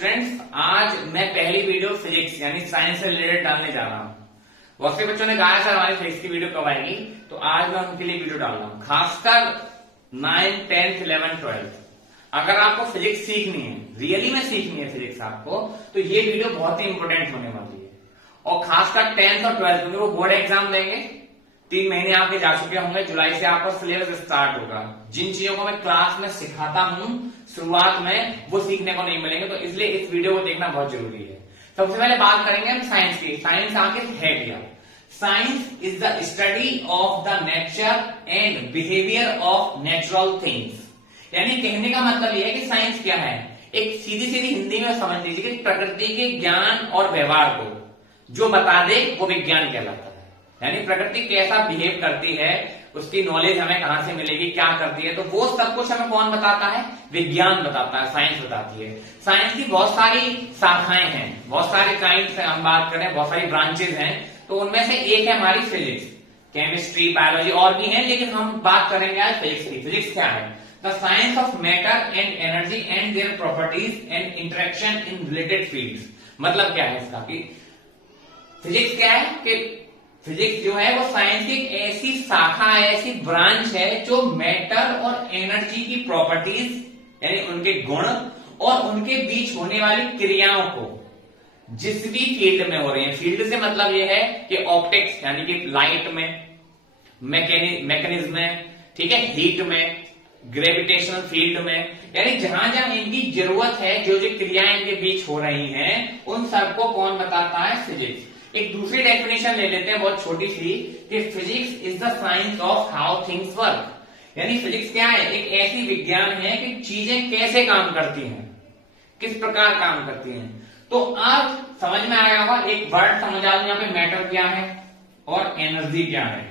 Students, आज मैं पहली वीडियो फिजिक्स यानी साइंस से रिलेटेड डालने जा रहा हूँ। बहुत से बच्चों ने कहा सर हमारी फिजिक्स की वीडियो कब आएगी, तो आज मैं उनके लिए वीडियो डाल रहा हूँ। खासकर 9th, 10th, 11th, 12th अगर आपको फिजिक्स सीखनी है, रियली में सीखनी है फिजिक्स आपको, तो ये वीडियो बहुत ही इंपॉर्टेंट होने वाली है। और खासकर 10th और 12th में वो बोर्ड एग्जाम देंगे, 3 महीने आपके जा चुके होंगे, जुलाई से आपका सिलेबस स्टार्ट होगा। जिन चीजों को मैं क्लास में सिखाता हूं शुरुआत में, वो सीखने को नहीं मिलेंगे, तो इसलिए इस वीडियो को देखना बहुत जरूरी है। सबसे पहले बात करेंगे हम साइंस की। साइंस आखिर है क्या? Science is the study of the nature and behaviour of natural things. यानी कहने का मतलब यह है कि साइंस क्या है, एक सीधी सीधी हिंदी में समझ लीजिए कि प्रकृति के ज्ञान और व्यवहार को जो बता दे वो विज्ञान कहलाता है। यानी प्रकृति कैसा बिहेव करती है, उसकी नॉलेज हमें कहां से मिलेगी, क्या करती है, तो वो सब कुछ हमें कौन बताता है? विज्ञान बताता है, साइंस बताती है। साइंस की बहुत सारी शाखाएं हैं, बहुत सारे काइंड से हम बात करें, बहुत सारी ब्रांचेज हैं, तो उनमें से एक है हमारी फिजिक्स, केमिस्ट्री, बायोलॉजी और भी है, लेकिन हम बात करेंगे आज फिजिक्स की। फिजिक्स क्या है? The science of matter and energy and their properties and interaction in related fields. मतलब क्या है इसका कि फिजिक्स क्या है कि फिजिक्स जो है वो साइंस की एक ऐसी शाखा है, ऐसी ब्रांच है जो मैटर और एनर्जी की प्रॉपर्टीज यानी उनके गुण और उनके बीच होने वाली क्रियाओं को जिस भी फील्ड में हो रही है, फील्ड से मतलब यह है कि ऑप्टिक्स यानी कि लाइट में, मैकेनिज्म में, ठीक है, हीट में, ग्रेविटेशनल फील्ड में, यानी जहां जहां इनकी जरूरत है, जो जो क्रियाएं इनके बीच हो रही हैं, उन सबको कौन बताता है? फिजिक्स। एक दूसरी डेफिनेशन ले लेते हैं बहुत छोटी सी कि physics is the science of how things work. यानी फिजिक्स क्या है? एक ऐसी विज्ञान है कि चीजें कैसे काम करती हैं, किस प्रकार काम करती हैं। तो आज समझ में आया होगा, एक वर्ड समझ आ, यहाँ पे मैटर क्या है और एनर्जी क्या है।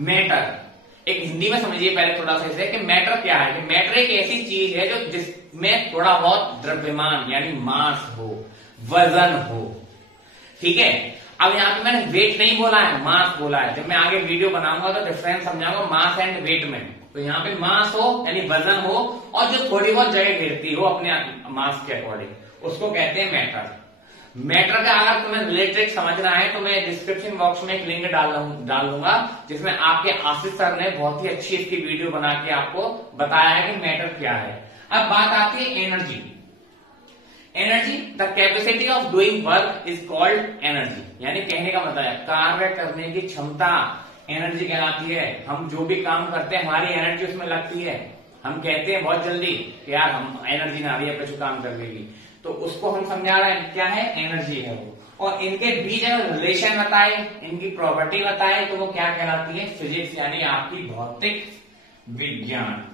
मैटर एक हिंदी में समझिए पहले थोड़ा सा इसे कि मैटर क्या है। कि मैटर एक ऐसी चीज है जो जिसमें थोड़ा बहुत द्रव्यमान यानी मास हो, वजन हो, ठीक है। अब यहाँ पे मैंने वेट नहीं बोला है, मास बोला है। जब मैं आगे वीडियो बनाऊंगा तो डिफरेंस समझाऊंगा मास एंड वेट में। तो यहाँ पे मास हो यानी वजन हो और जो थोड़ी बहुत जगह घेरती हो अपने मास के अकॉर्डिंग, उसको कहते हैं मैटर। मैटर का अगर तुम्हें रिलेटेड समझना है तो मैं डिस्क्रिप्शन बॉक्स में एक लिंक डाल दूंगा, जिसमें आपके आशीष सर ने बहुत ही अच्छी इसकी वीडियो बना के आपको बताया है कि मैटर क्या है। अब बात आती है energy. Energy, the capacity of doing work is called energy. यानी कहने का मतलब है कार्य करने की क्षमता एनर्जी कहलाती है। हम जो भी काम करते हैं हमारी एनर्जी उसमें लगती है। हम कहते हैं बहुत जल्दी कि यार हम एनर्जी ना आ रही है, कुछ काम कर लेगी, तो उसको हम समझा रहे हैं क्या है? एनर्जी है वो। और इनके बीच अगर रिलेशन बताए, इनकी प्रॉपर्टी बताए, तो वो क्या कहलाती है? फिजिक्स यानी आपकी भौतिक विज्ञान।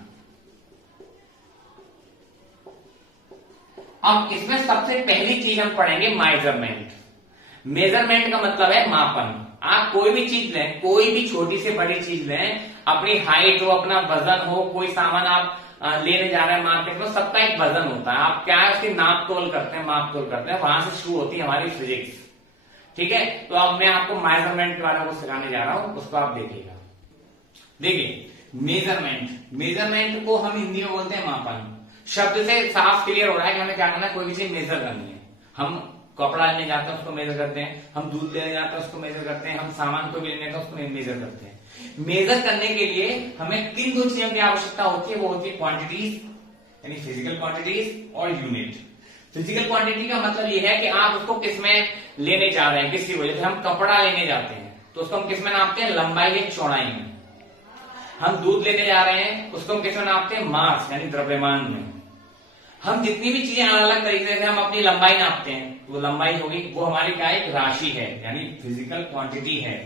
अब इसमें सबसे पहली चीज हम पढ़ेंगे मेजरमेंट। मेजरमेंट का मतलब है मापन। आप कोई भी चीज लें, कोई भी छोटी से बड़ी चीज लें, अपनी हाइट हो, अपना वजन हो, कोई सामान आप लेने जा रहे हैं मार्केट में, सबका एक वजन होता है। आप क्या है उसकी नाप तोल करते हैं, माप तोल करते हैं, वहां से शुरू होती है हमारी फिजिक्स, ठीक है। तो अब मैं आपको मेजरमेंट के बारे में सिखाने जा रहा हूं, उसको आप देखिएगा। देखिए मेजरमेंट को हम हिंदी में बोलते हैं मापन। शब्द से साफ क्लियर हो रहा है कि हमें क्या करना है, कोई भी चीज मेजर करनी है। हम कपड़ा लेने जाते हैं उसको मेजर करते हैं, हम दूध लेने जाते हैं उसको मेजर करते हैं, हम सामान को भी लेने जाते हैं उसको मेजर करते हैं। मेजर करने के लिए हमें 3 दो चीजों की आवश्यकता होती है, वो होती है क्वांटिटीज यानी फिजिकल क्वांटिटीज और यूनिट। फिजिकल क्वांटिटी का मतलब ये है कि आप उसको किस में लेने जा रहे हैं, किसकी वजह से। हम कपड़ा लेने जाते हैं तो उसको हम किस में नापते हैं? लंबाई या चौड़ाई में। हम दूध लेने जा रहे हैं उसको हम किस में नापते हैं? मास यानी द्रव्यमान में। हम जितनी भी चीजें अलग अलग तरीके से हम अपनी लंबाई नापते हैं, वो लंबाई होगी, वो हमारी क्या एक राशि है यानी फिजिकल क्वांटिटी है।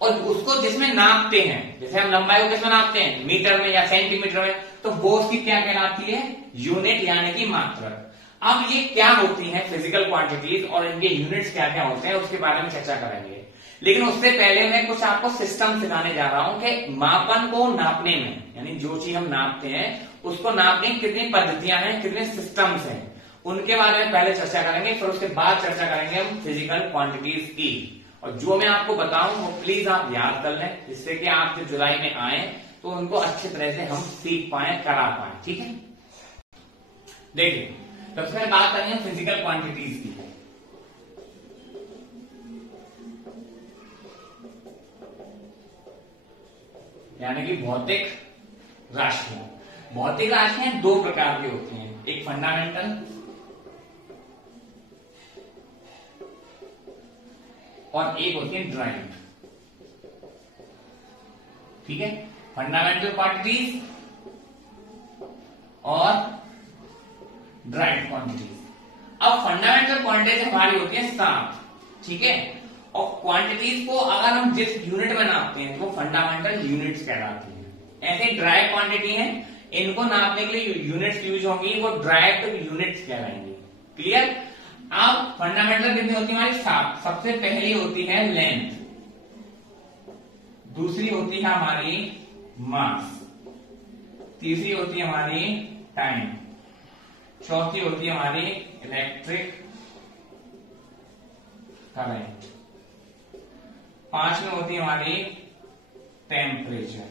और उसको जिसमें नापते हैं, जैसे हम लंबाई को किसमें नापते हैं? मीटर में या सेंटीमीटर में, तो वो उसकी क्या कहलाती है? यूनिट यानी कि मात्रक। अब ये क्या होती है फिजिकल क्वांटिटीज और इनके यूनिट्स क्या क्या होते हैं उसके बारे में चर्चा करेंगे। लेकिन उससे पहले मैं कुछ आपको सिस्टम सिखाने जा रहा हूं कि मापन को नापने में, यानी जो चीज हम नापते हैं उसको नापने की कितनी पद्धतियां हैं, कितने सिस्टम्स हैं, उनके बारे में पहले चर्चा करेंगे। फिर उसके बाद चर्चा करेंगे हम फिजिकल क्वांटिटीज की। और जो मैं आपको बताऊं वो प्लीज आप याद कर लें, जिससे कि आप जो जुलाई में आए तो उनको अच्छी तरह से हम सीख पाए, करा पाए, ठीक है। देखिए सबसे पहले बात करेंगे फिजिकल क्वांटिटीज की। यानी कि भौतिक राशियां। भौतिक राशियां दो प्रकार की होती हैं, एक फंडामेंटल और एक होती है ड्राइव्ड। ठीक है, फंडामेंटल क्वांटिटीज और ड्राइव्ड क्वांटिटीज। अब फंडामेंटल क्वांटिटीज हमारी होती है 7, ठीक है, और क्वांटिटीज को अगर हम जिस यूनिट में नापते हैं वो फंडामेंटल यूनिट्स कहलाती हैं। ऐसे ड्राइव क्वांटिटी है, इनको नापने के लिए यूनिट्स यूज होंगी, वो ड्राइव्ड यूनिट्स कहलाएंगी। क्लियर। अब फंडामेंटल कितनी होती है हमारी 7। सबसे पहली होती है लेंथ, दूसरी होती है हमारी मास, तीसरी होती है हमारी टाइम, चौथी होती है हमारी इलेक्ट्रिक करंट, 5 में होती है हमारी टेम्परेचर,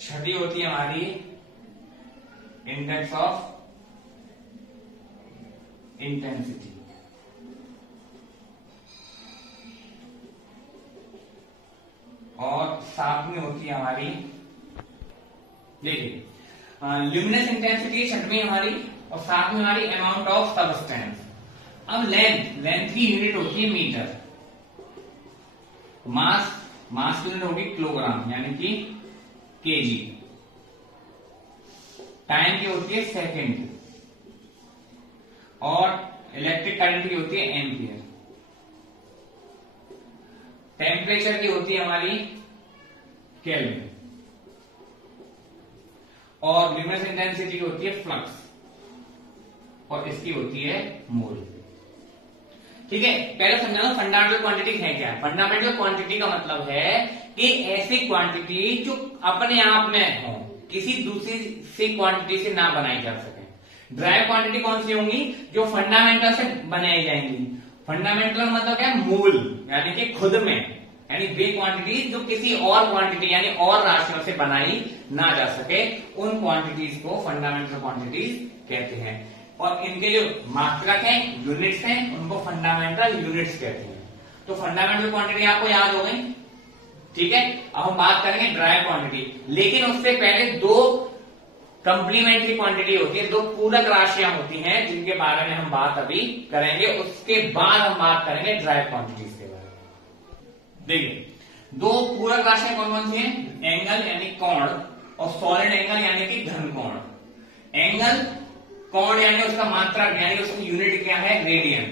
6ठी होती है हमारी इंडेक्स ऑफ इंटेंसिटी, और 7वीं होती है हमारी, देखिए ल्यूमिनस इंटेंसिटी 6वीं हमारी, और 7वीं हमारी अमाउंट ऑफ सबस्टेंस। अब लेंथ की यूनिट होती है मीटर, मास की यूनिट होगी किलोग्राम यानी कि केजी, टाइम की होती है सेकंड, और इलेक्ट्रिक करंट की होती है एम्पियर, टेम्परेचर की होती है हमारी केल्विन, और ल्यूमिनस इंटेंसिटी की होती है फ्लक्स, और इसकी होती है मोल। ठीक है, पहले समझाना फंडामेंटल क्वांटिटी है क्या। फंडामेंटल क्वांटिटी का मतलब है कि ऐसी क्वांटिटी जो अपने आप में हो, किसी दूसरी से क्वांटिटी से ना बनाई जा सके। ड्राइव क्वांटिटी कौन सी होंगी, जो फंडामेंटल से बनाई जाएंगी। फंडामेंटल मतलब क्या, मूल यानी कि खुद में, यानी वे क्वांटिटी जो किसी और क्वांटिटी यानी और राशियों से बनाई ना जा सके, उन क्वांटिटीज को फंडामेंटल क्वांटिटीज कहते हैं। और इनके जो मात्रक हैं, यूनिट्स हैं, उनको फंडामेंटल यूनिट्स कहते हैं। तो फंडामेंटल क्वांटिटी आपको याद हो गई। ठीक है, अब हम बात करेंगे ड्राइव क्वांटिटी, लेकिन उससे पहले दो कंप्लीमेंट्री क्वांटिटी होती है, दो पूरक राशियां होती हैं जिनके बारे में हम बात अभी करेंगे। उसके बाद हम बात करेंगे ड्राइव क्वांटिटीज के बारे में। देखिए, दो पूरक राशियां कौन कौन सी हैं, एंगल यानी कोण, और सॉलिड एंगल यानी कि घन कोण। एंगल कोण यानी उसका मात्रक यानी उसकी यूनिट क्या है, रेडियन,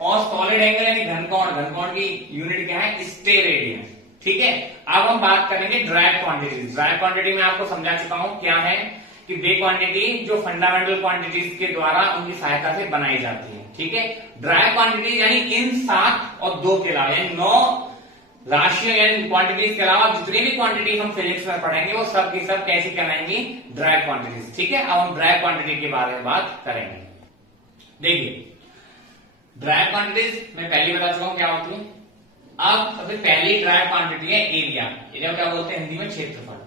और सॉलिड एंगल यानी घन कोण की यूनिट क्या है, स्टेरेडियन। ठीक है, अब हम बात करेंगे ड्राइव क्वांटिटी। ड्राइव क्वांटिटी में आपको समझा चुका हूं क्या है, कि वे क्वांटिटी जो फंडामेंटल क्वांटिटीज के द्वारा उनकी सहायता से बनाई जाती है। ठीक है, ड्राइव क्वांटिटी यानी इन 7 और 2 के अलावा, यानी 9 राशियों यानी क्वांटिटीज के अलावा जितनी भी क्वांटिटी हम फिजिक्स में पढ़ेंगे वो सब की सब कैसी कहलाएंगी, ड्राइव क्वांटिटीज। ठीक है, अब हम ड्राइव क्वांटिटी के बारे में बात करेंगे। देखिए, ड्राइव क्वांटिटीज मैं पहले बता चुका हूं क्या होती है। अब सबसे पहली ड्राइव क्वांटिटी है एरिया। एरिया क्या बोलते हैं हिंदी में, क्षेत्रफल।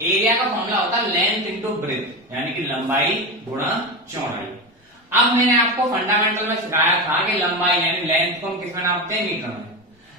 एरिया का फॉर्मूला होता है लेंथ इंटू ब्रेथ, यानी कि लंबाई गुणा चौड़ाई। अब मैंने आपको फंडामेंटल में सिखाया था कि लंबाई यानी लेंथ को हम किस में नापते हैं, मीटर में।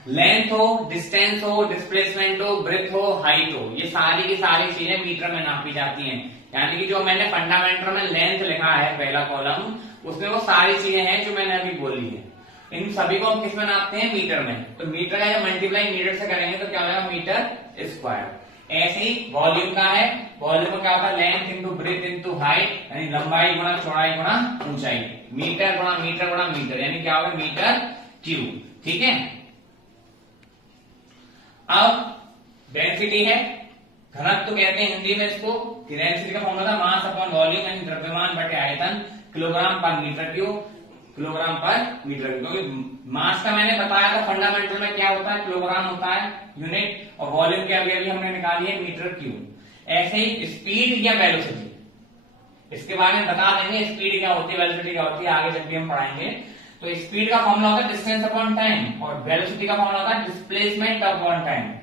लेंथ हो, डिस्टेंस हो, डिस्प्लेसमेंट हो, ब्रेथ हो, हाइट हो, ये सारी की सारी चीजें मीटर में नापी जाती हैं। यानी कि जो मैंने फंडामेंटल में लेंथ लिखा है पहला कॉलम, उसमें वो सारी चीजें हैं जो मैंने अभी बोली है। इन सभी को हम किस में नापते हैं, मीटर में। तो मीटर का जब मल्टीप्लाई मीटर से करेंगे तो क्या होगा, मीटर स्क्वायर। ऐसे ही वॉल्यूम का है, वॉल्यूम का क्या होता है, length into breadth into height, यानी लंबाई गुणा चौड़ाई गुणा ऊंचाई। मीटर गुणा मीटर गुणा मीटर, यानी क्या होगा, मीटर क्यूब। ठीक है, अब डेंसिटी है, घनत्व कहते हैं हिंदी में इसको। डेंसिटी का फॉर्मूला था मास अपॉन वॉल्यूम, यानी द्रव्यमान बटे आयतन, किलोग्राम पर मीटर क्यूब, किलोग्राम पर मीटर क्यूब। क्योंकि मास का मैंने बताया था फंडामेंटल में क्या होता है, किलोग्राम होता है यूनिट, और वॉल्यूम के अभी हमने निकाली है मीटर क्यूब। ऐसे ही स्पीड या वेलोसिटी, इसके बारे में बता देंगे स्पीड क्या होती है, वेलोसिटी क्या होती है, आगे जब भी हम पढ़ाएंगे। तो स्पीड का फॉर्मूला होता है डिस्टेंस अपॉन टाइम, और वेलोसिटी का फॉर्मूला होता है डिस्प्लेसमेंट अपॉन टाइम।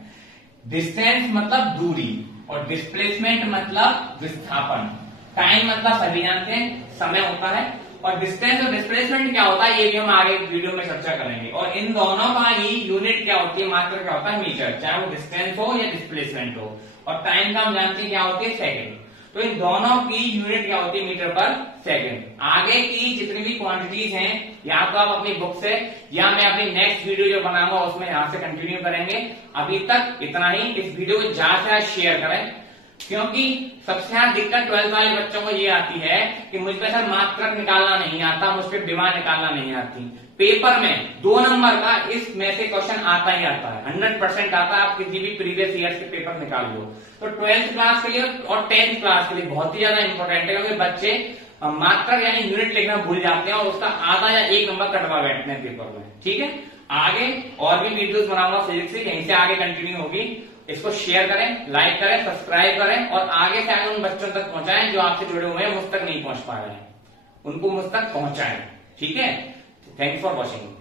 डिस्टेंस मतलब दूरी, और डिस्प्लेसमेंट मतलब विस्थापन। टाइम मतलब सभी जानते हैं समय होता है, और डिस्टेंस और डिस्प्लेसमेंट क्या होता है ये भी हम आगे वीडियो में चर्चा करेंगे। और इन दोनों का ही यूनिट क्या होती है, मात्रा क्या होता है, मीटर, चाहे वो डिस्टेंस हो या डिस्प्लेसमेंट हो। और टाइम का हम जानते हैं क्या होती है, सेकेंड। तो इन दोनों की यूनिट क्या होती है, मीटर पर सेकेंड। आगे की जितनी भी क्वांटिटीज हैं या तो आप अपनी बुक से या मैं अपनी नेक्स्ट वीडियो जो बनाऊंगा उसमें यहां से कंटिन्यू करेंगे। अभी तक इतना ही। इस वीडियो को ज्यादा से ज्यादा शेयर करें, क्योंकि सबसे ज्यादा दिक्कत 12th वाले बच्चों को ये आती है कि मुझ पे सर मात्रक निकालना नहीं आता, मुझ पे विमा निकालना नहीं आती। पेपर में 2 नंबर का इसमें से क्वेश्चन आता ही आता है, 100% आता है। आप किसी भी प्रीवियस ईयर के पेपर निकाल लो। तो 12th क्लास के लिए और 10th क्लास के लिए बहुत ही ज्यादा इंपॉर्टेंट है, क्योंकि बच्चे मात्रक यानी यूनिट लिखना भूल जाते हैं और उसका आधा या 1 नंबर कटवा बैठते हैं पेपर में। ठीक है, आगे और भी वीडियोस बनाऊंगा फिजिक्स से, यहीं से आगे कंटिन्यू होगी। इसको शेयर करें, लाइक करें, सब्सक्राइब करें और आगे से आगे उन बच्चों तक पहुंचाएं जो आपसे जुड़े हुए हैं, मुझ तक नहीं पहुंच पा रहे हैं, उनको मुझ तक पहुंचाएं। ठीक है, थैंक्स फॉर वॉचिंग।